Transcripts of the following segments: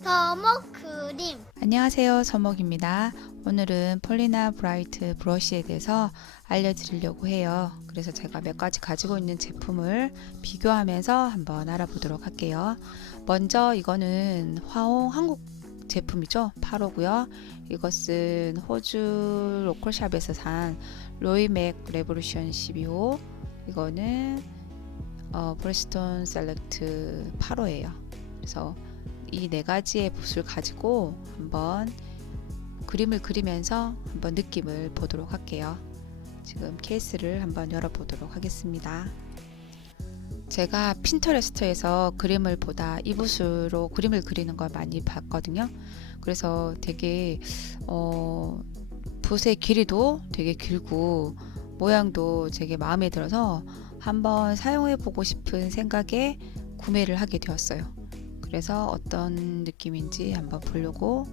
서목 그림. 안녕하세요, 서목입니다. 오늘은 폴리나 브라이트 브러쉬에 대해서 알려드리려고 해요. 그래서 제가 몇 가지 가지고 있는 제품을 비교하면서 한번 알아보도록 할게요. 먼저 이거는 화홍 한국 제품이죠. 8호고요. 이것은 호주 로컬샵에서 산 로이맥 레보루션 12호. 이거는 브리스톤 셀렉트 8호예요. 그래서 이 네 가지의 붓을 가지고 한번 그림을 그리면서 한번 느낌을 보도록 할게요. 지금 케이스를 한번 열어보도록 하겠습니다. 제가 핀터레스트에서 그림을 보다 이 붓으로 그림을 그리는 걸 많이 봤거든요. 그래서 되게 붓의 길이도 되게 길고 모양도 되게 마음에 들어서 한번 사용해 보고 싶은 생각에 구매를 하게 되었어요. 그래서 어떤 느낌인지 한번 보려고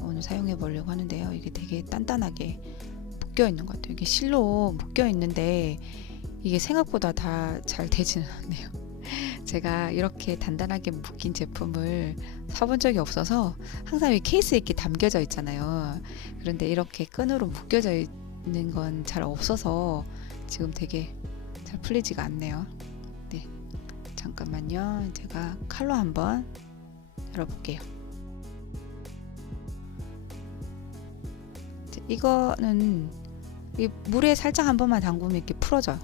오늘 사용해 보려고 하는데요. 이게 되게 단단하게 묶여 있는 것 같아요. 이게 실로 묶여 있는데 이게 생각보다 다 잘 되지는 않네요. 제가 이렇게 단단하게 묶인 제품을 사본 적이 없어서 항상 이 케이스에 이렇게 담겨져 있잖아요. 그런데 이렇게 끈으로 묶여져 있는 건 잘 없어서 지금 되게 잘 풀리지가 않네요. 잠깐만요. 제가 칼로 한번 열어볼게요. 이거는 이 물에 살짝 한 번만 담그면 이렇게 풀어져요.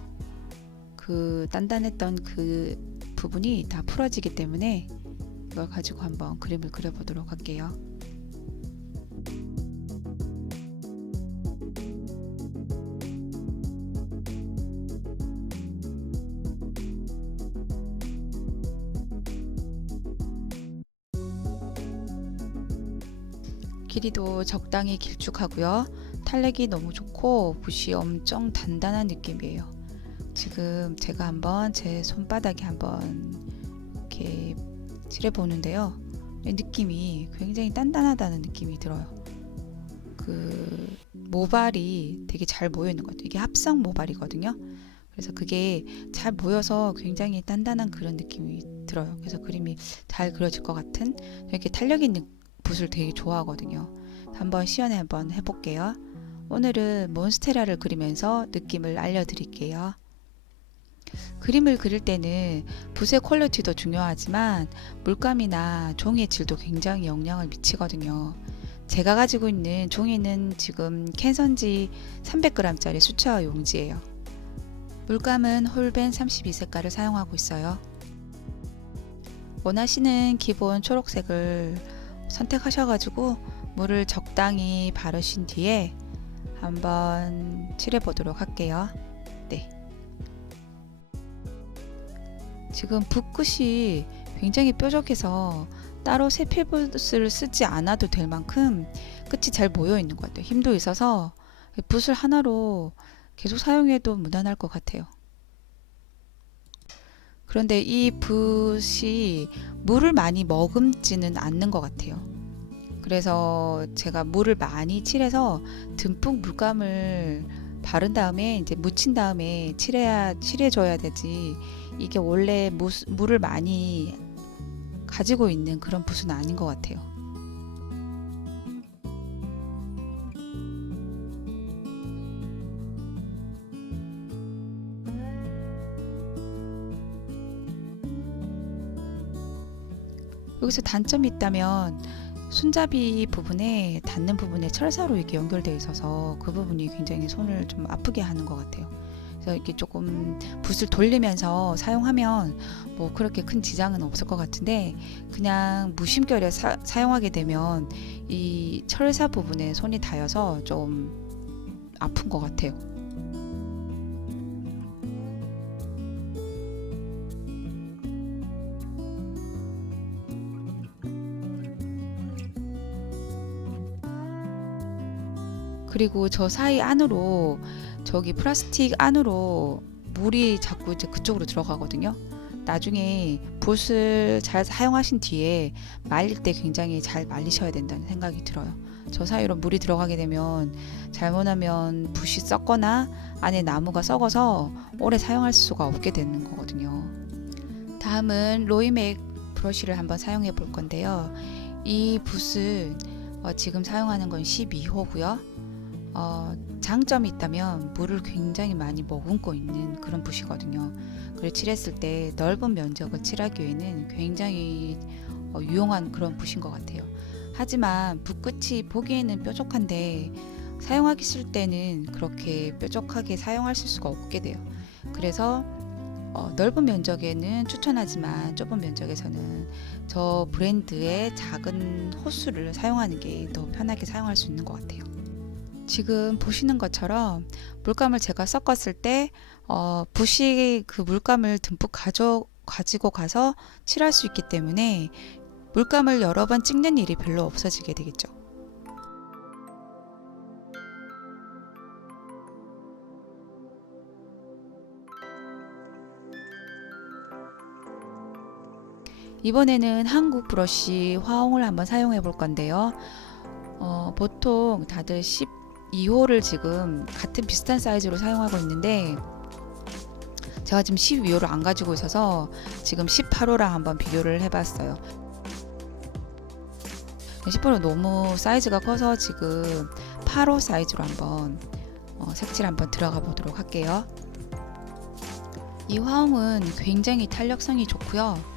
그 단단했던 그 부분이 다 풀어지기 때문에 이걸 가지고 한번 그림을 그려보도록 할게요. 길이도 적당히 길쭉하고요. 탄력이 너무 좋고 붓이 엄청 단단한 느낌이에요. 지금 제가 한번 제 손바닥에 한번 이렇게 칠해보는데요. 느낌이 굉장히 단단하다는 느낌이 들어요. 그 모발이 되게 잘 모여 있는 것 같아요. 이게 합성 모발이거든요. 그래서 그게 잘 모여서 굉장히 단단한 그런 느낌이 들어요. 그래서 그림이 잘 그려질 것 같은 이렇게 탄력 있는 붓을 되게 좋아하거든요. 한번 시연해 한번 해볼게요. 오늘은 몬스테라를 그리면서 느낌을 알려드릴게요. 그림을 그릴 때는 붓의 퀄리티도 중요하지만 물감이나 종이의 질도 굉장히 영향을 미치거든요. 제가 가지고 있는 종이는 지금 캔선지 300g짜리 수채화 용지예요. 물감은 홀벤 32색깔을 사용하고 있어요. 원하시는 기본 초록색을 선택하셔가지고 물을 적당히 바르신 뒤에 한번 칠해 보도록 할게요. 지금 붓끝이 굉장히 뾰족해서 따로 세필붓을 쓰지 않아도 될 만큼 끝이 잘 모여 있는 것 같아요. 힘도 있어서 붓을 하나로 계속 사용해도 무난할 것 같아요. 그런데 이 붓이 물을 많이 머금지는 않는 것 같아요. 그래서 제가 물을 많이 칠해서 듬뿍 물감을 바른 다음에 이제 묻힌 다음에 칠해줘야 되지. 이게 원래 물을 많이 가지고 있는 그런 붓은 아닌 것 같아요. 여기서 단점이 있다면 손잡이 부분에 닿는 부분에 철사로 이렇게 연결되어 있어서 그 부분이 굉장히 손을 좀 아프게 하는 것 같아요. 그래서 이렇게 조금 붓을 돌리면서 사용하면 뭐 그렇게 큰 지장은 없을 것 같은데 그냥 무심결에 사용하게 되면 이 철사 부분에 손이 닿여서 좀 아픈 것 같아요. 그리고 저 사이 안으로 저기 플라스틱 안으로 물이 자꾸 이제 그쪽으로 들어가거든요. 나중에 붓을 잘 사용하신 뒤에 말릴 때 굉장히 잘 말리셔야 된다는 생각이 들어요. 저 사이로 물이 들어가게 되면 잘못하면 붓이 썩거나 안에 나무가 썩어서 오래 사용할 수가 없게 되는 거거든요. 다음은 로이맥 브러쉬를 한번 사용해 볼 건데요. 이 붓은 지금 사용하는 건 12호고요. 장점이 있다면 물을 굉장히 많이 머금고 있는 그런 붓이거든요. 그리고 칠했을 때 넓은 면적을 칠하기에는 굉장히 유용한 그런 붓인 것 같아요. 하지만 붓끝이 보기에는 뾰족한데 사용하기 때는 그렇게 뾰족하게 사용하실 수가 없게 돼요. 그래서 넓은 면적에는 추천하지만 좁은 면적에서는 저 브랜드의 작은 호수를 사용하는 게 더 편하게 사용할 수 있는 것 같아요. 지금 보시는 것처럼 물감을 제가 섞었을 때 붓이 그 물감을 듬뿍 가지고 가서 칠할 수 있기 때문에 물감을 여러 번 찍는 일이 별로 없어지게 되겠죠. 이번에는 한국 브러쉬 화홍을 한번 사용해 볼 건데요. 보통 다들 12호를 지금 같은 비슷한 사이즈로 사용하고 있는데 제가 지금 12호를 안 가지고 있어서 지금 18호랑 한번 비교를 해봤어요. 10호는 너무 사이즈가 커서 지금 8호 사이즈로 한번 색칠 한번 들어가 보도록 할게요. 이 화홍은 굉장히 탄력성이 좋고요.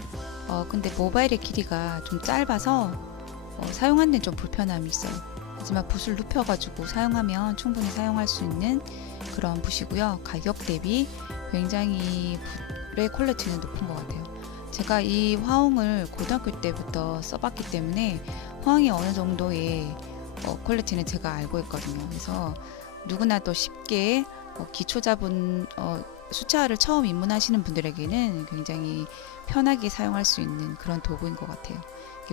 근데 모바일의 길이가 좀 짧아서 사용하는 데 좀 불편함이 있어요. 하지만 붓을 눕혀가지고 사용하면 충분히 사용할 수 있는 그런 붓이고요. 가격 대비 굉장히 붓의 퀄리티는 높은 것 같아요. 제가 이 화홍을 고등학교 때부터 써봤기 때문에 화홍이 어느 정도의 퀄리티는 제가 알고 있거든요. 그래서 누구나 또 쉽게 기초자분 수채화를 처음 입문하시는 분들에게는 굉장히 편하게 사용할 수 있는 그런 도구인 것 같아요.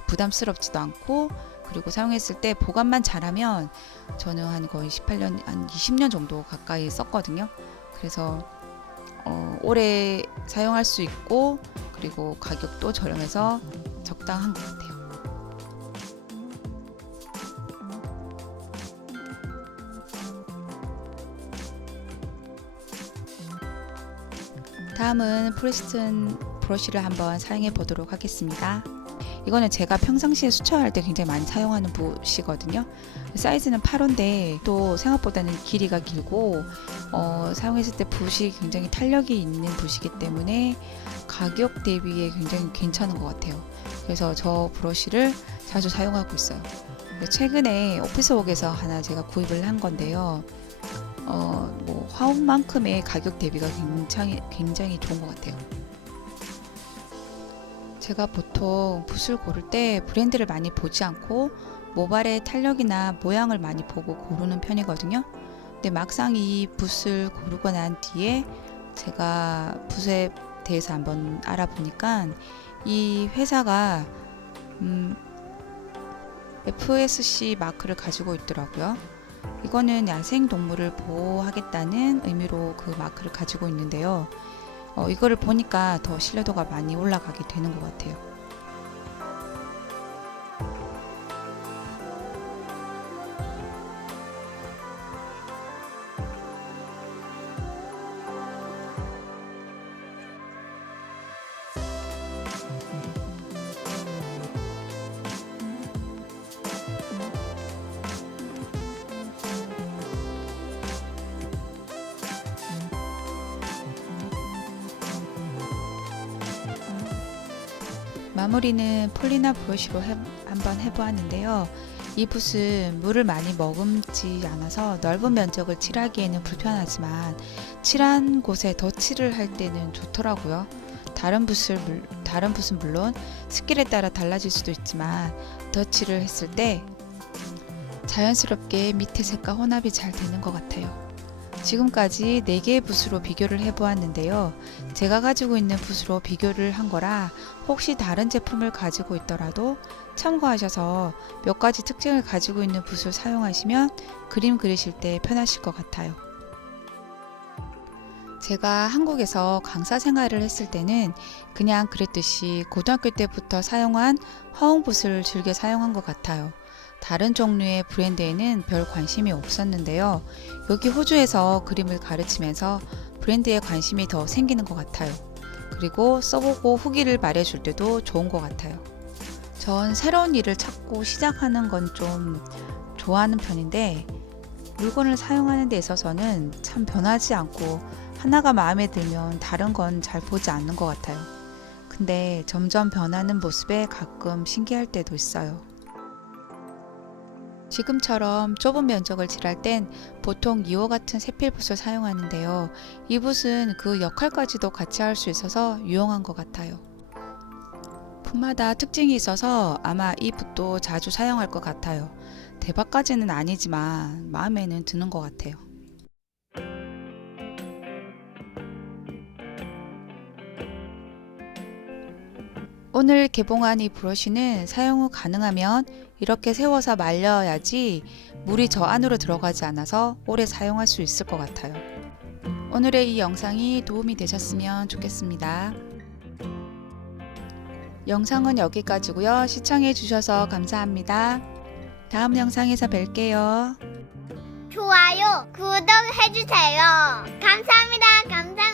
부담스럽지도 않고 그리고 사용했을 때 보관만 잘하면 저는 한 거의 18년, 한 20년 정도 가까이 썼거든요. 그래서 오래 사용할 수 있고 그리고 가격도 저렴해서 적당한 것 같아요. 다음은 프리스튼 브러쉬를 한번 사용해 보도록 하겠습니다. 이거는 제가 평상시에 수채화할 때 굉장히 많이 사용하는 붓이거든요. 사이즈는 8호인데 또 생각보다는 길이가 길고 사용했을 때 붓이 굉장히 탄력이 있는 붓이기 때문에 가격 대비에 굉장히 괜찮은 것 같아요. 그래서 저 브러쉬를 자주 사용하고 있어요. 최근에 오피스웍에서 하나 제가 구입을 한 건데요. 화홍만큼의 가격 대비가 굉장히 좋은 것 같아요. 제가 보통 붓을 고를 때 브랜드를 많이 보지 않고 모발의 탄력이나 모양을 많이 보고 고르는 편이거든요. 근데 막상 이 붓을 고르고 난 뒤에 제가 붓에 대해서 한번 알아보니까 이 회사가 FSC 마크를 가지고 있더라고요. 이거는 야생동물을 보호하겠다는 의미로 그 마크를 가지고 있는데요. 이거를 보니까 더 신뢰도가 많이 올라가게 되는 것 같아요. 마무리는 폴리나 브러쉬로 한번 해보았는데요. 이 붓은 물을 많이 머금지 않아서 넓은 면적을 칠하기에는 불편하지만 칠한 곳에 덧칠을 할 때는 좋더라고요. 다른 붓은 물론 스킬에 따라 달라질 수도 있지만 덧칠을 했을 때 자연스럽게 밑에 색과 혼합이 잘 되는 것 같아요. 지금까지 4개의 붓으로 비교를 해보았는데요. 제가 가지고 있는 붓으로 비교를 한 거라 혹시 다른 제품을 가지고 있더라도 참고하셔서 몇 가지 특징을 가지고 있는 붓을 사용하시면 그림 그리실 때 편하실 것 같아요. 제가 한국에서 강사 생활을 했을 때는 그냥 그랬듯이 고등학교 때부터 사용한 화홍붓을 즐겨 사용한 것 같아요. 다른 종류의 브랜드에는 별 관심이 없었는데요. 여기 호주에서 그림을 가르치면서 브랜드에 관심이 더 생기는 것 같아요. 그리고 써보고 후기를 말해줄 때도 좋은 것 같아요. 전 새로운 일을 찾고 시작하는 건 좀 좋아하는 편인데 물건을 사용하는 데 있어서는 참 변하지 않고 하나가 마음에 들면 다른 건 잘 보지 않는 것 같아요. 근데 점점 변하는 모습에 가끔 신기할 때도 있어요. 지금처럼 좁은 면적을 칠할 땐 보통 2호 같은 세필붓을 사용하는데요. 이 붓은 그 역할까지도 같이 할 수 있어서 유용한 것 같아요. 붓마다 특징이 있어서 아마 이 붓도 자주 사용할 것 같아요. 대박까지는 아니지만 마음에는 드는 것 같아요. 오늘 개봉한 이 브러쉬는 사용 후 가능하면 이렇게 세워서 말려야지 물이 저 안으로 들어가지 않아서 오래 사용할 수 있을 것 같아요. 오늘의 이 영상이 도움이 되셨으면 좋겠습니다. 영상은 여기까지고요. 시청해 주셔서 감사합니다. 다음 영상에서 뵐게요. 좋아요, 구독해주세요. 감사합니다. 감사합니다.